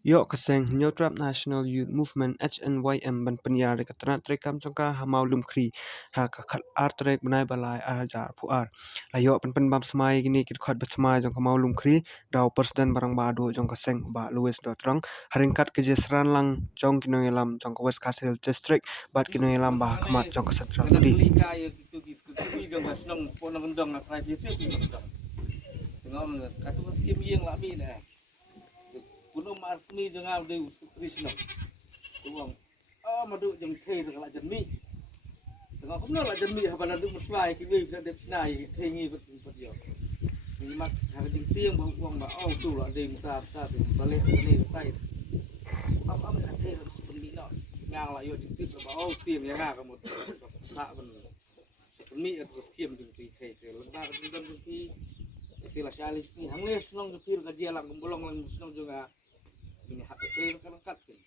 Yo kaseng New Trap National Youth Movement HNYM ban penyar katana trekam jongka hamau lumkri ha kakhat artrek benai balai arajar puar ayo pen bam semai gini kit khat bachmai jongka mau lumkri daw persdan barang badu jongka seng ba Louis dotrang haringkat kejesran lang jong kinoyelam jongka West Castle District bat kinoyelam bah kemat jongka Central Budi Puno marmi jangan de Krishna. Tuang. Madu jeng thei dengan jenmi. Dengan kumno la jenmi habala du muslai ki we ka de snai thei ngi bet yo. Ni mat ha jeng tieng ba uang ba tu la de ta tu bale ni tai. Am ka thei ro sependi no. Ngang la yo jeng tit ba tieng ya nga ka mot. Ta ban sependi at skiem jeng ti thei thei la ba jeng ti sila shalis ni hangles nong pir ka dia lang bolong lang nong juga ini hak train kan kat kan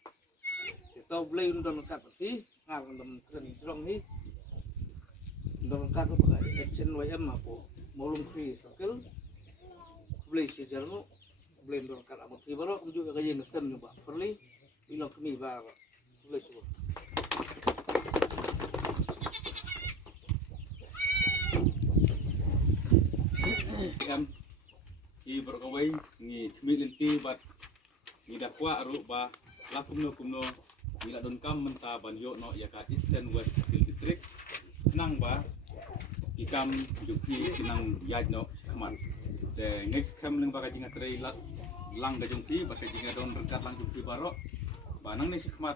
kita boleh undang kat tapi ngang undang keren serong ni undang kat tu pakai action YM apa molum free circle boleh sejar mu boleh undang kat apa tu baru juga kaji nesen juga perli bilang kami baru boleh semua kan i berkawai ni kemilenti bat ni dakwa aru ba lakumno ni la don kam menta ban yo no ya ka Eastern West Sil District nang ba ikam juki kinang yaj no kaman de next kam leng ba ka jinga trei lang ga jungti ba ka jinga don berkat lang juki baro ba nang ni sikmat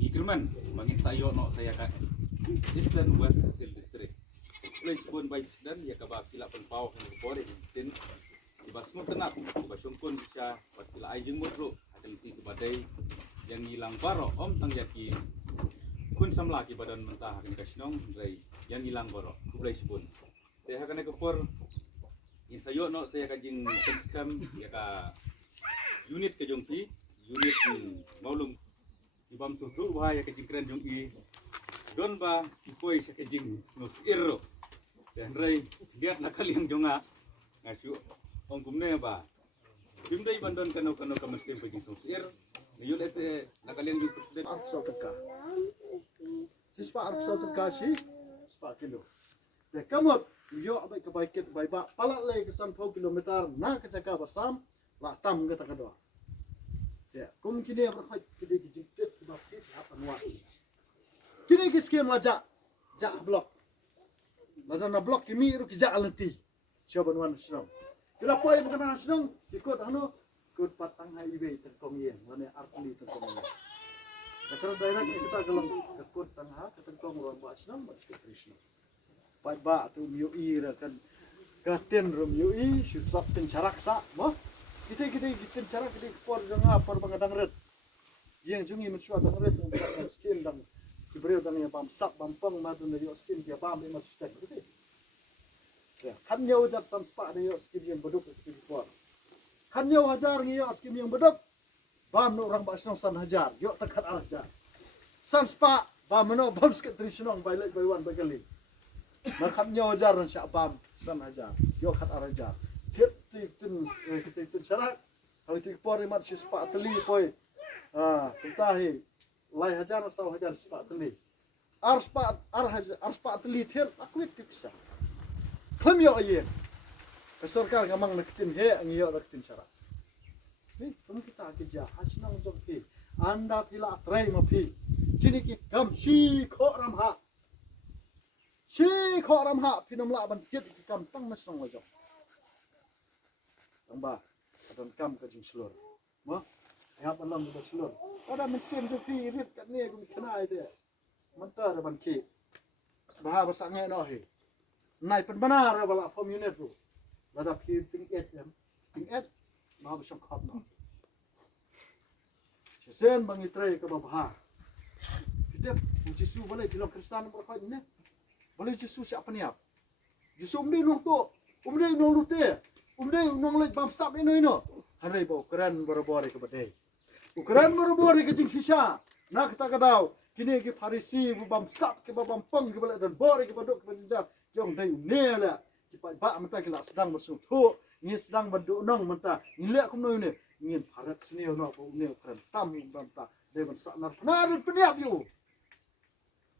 ikirman bangin sayo no saya ka Eastern West Sil District play pun baik dan ya ka ba kila pen pau kan bore tin bas mo tenap ba sungkun bisa patila ai jeng mutro akan ti badai yang hilang baro om tang yaki kun samla ki badan mentah ni kasnong rai yang hilang baro kulai sibun teh akan ekor in sayo no saya ka jing skam ya ka unit ke jongpi unit maulum ibam sutru ba ya ka jing kren jong i don ba ikoi sa ka jing snus irro dan rai biar nakal yang jonga ngasu ong kumne ba bimdai bandon kano kamersim pagi sosir yul ese nakalian di presiden arso teka sispa arso teka si spa kilo de kamot yo abai kebaiket bai ba pala le kesan 4 kilometer na kecaka basam la tam kata kado ya kum kini berkhot kini dijiktet ba fit apa nuat kini kiskem aja ja blok ladana blok kimi ru kija alenti siapa nuan sram kila poi bukan hasnong ikut anu ikut patang highway terkong yen mana artli terkong yen sekarang daerah kita kalau ikut tangha terkong ruang hasnong masih Krishna pai ba tu miu i kan katen rum miu i susah pencarak sa mah kita pencarak kita por jangan por bangadang red yang jungi mensuat dang red untuk skin dang diberi dang yang bam sak bam peng madu na yo skin dia bam memang susah gitu ya kan yo jar sam spa de yo skim yang beduk skim por kan yo hajar ngi yo skim yang beduk bam no orang basong san hajar yo takat hajar sam spa bam no bam sket trisionong by like by one by kali na kan yo hajar ran sya bam san hajar yo khat hajar tit tin syarat kalau tik por mat si spa teli poi tentahi lai hajar sau hajar spa teli ar spa teli tit aku bisa Kami yo aye, kesorkan kamang nakitin he ang yo nakitin syarat. Ni, kamu kita kerja hasnang jokti, anda pila try mapi, kini kita kam si kho ramha, pinamla ban kit kam tang nasnang wajok. Tamba, adon kam kajing selur, mah, ayat alam kita selur. Ada mesin tu rit kat ni aku kena itu, mentar ban kit, bahar besangai no he. Nai pen benar bala form unit tu. Lada pi ping 8 mau besok khop no. Sen bangi tray ke babah. Kita Yesus boleh bilang Kristen berkah ni. Boleh Yesus siapa niap. Yesus umdi nong tu, umdi nong lute, umdi nong lek bam sap ino. Hari bo Ukraine berabore ke badai. Ukraine berabore ke jing sisa. Nak kita kadau. Kini ke Farisi bam sap ke bam peng ke balik dan bore ke baduk ke badinjar. Jong dai nela kipai ba menta kila sedang bersutu ni sedang berdu nong menta ni lek kum no ni ingin parat sini ono bu ne tam banta dewan sanar penar peniap you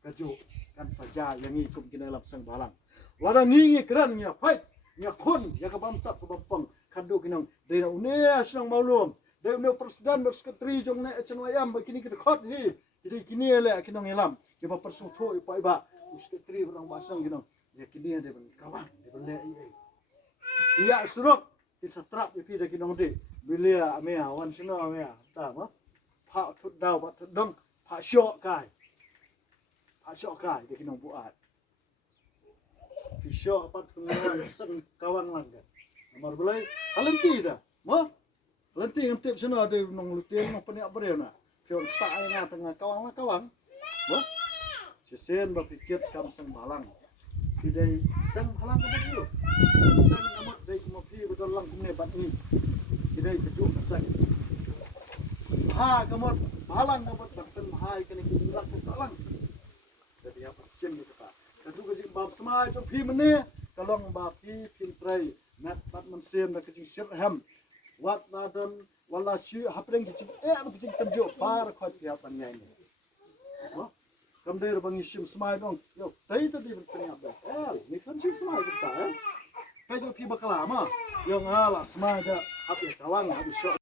kaju kan saja yang ikum kena dalam sang balang wala ngi keren nya fight nya kon ya ka bamsa ka bampang kadu kinang de unia senang maulum de unia presiden bersekretari jong ne hnwm begini kita khot hi jadi kini le kinang elam ke ba persu tho ipa iba sekretari orang basang kinang ya kini de ben kawan de ben le iya suruk isatrap ipi de kinang de bilia amea wan sino amea ta ma pha thut dau ba thut dong pha syok kai de kinang buat Fisyo apa pengenalan sen kawan langgan. Nomor belai halenti dah. Mo? Halenti yang tip sana ada nong lutien nong peniak beriau na. Pion tak ayah tengah kawan lah kawan. Mo? Sisen berpikir kam sang balang. Tidak sang balang ke begitu. Sang amat dari kumapi betul lang kumne bat ni. Tidak kejuk sang. Ha kamot balang kamot bakten hai kini kilak kesalang. Jadi apa sen kita. Kadu kajing bab semai jo pi mene kalong ba pi filtrai nat bat mensem na kajing sirham wat nadan wala shi hapreng kajing kajing tanjo par khot ya pan nyai no kam der bang isim semai dong yo tai tadi bertanya ba ni kan shi semai kita kai jo pi bakala ma yo ngala semai da hape kawan habis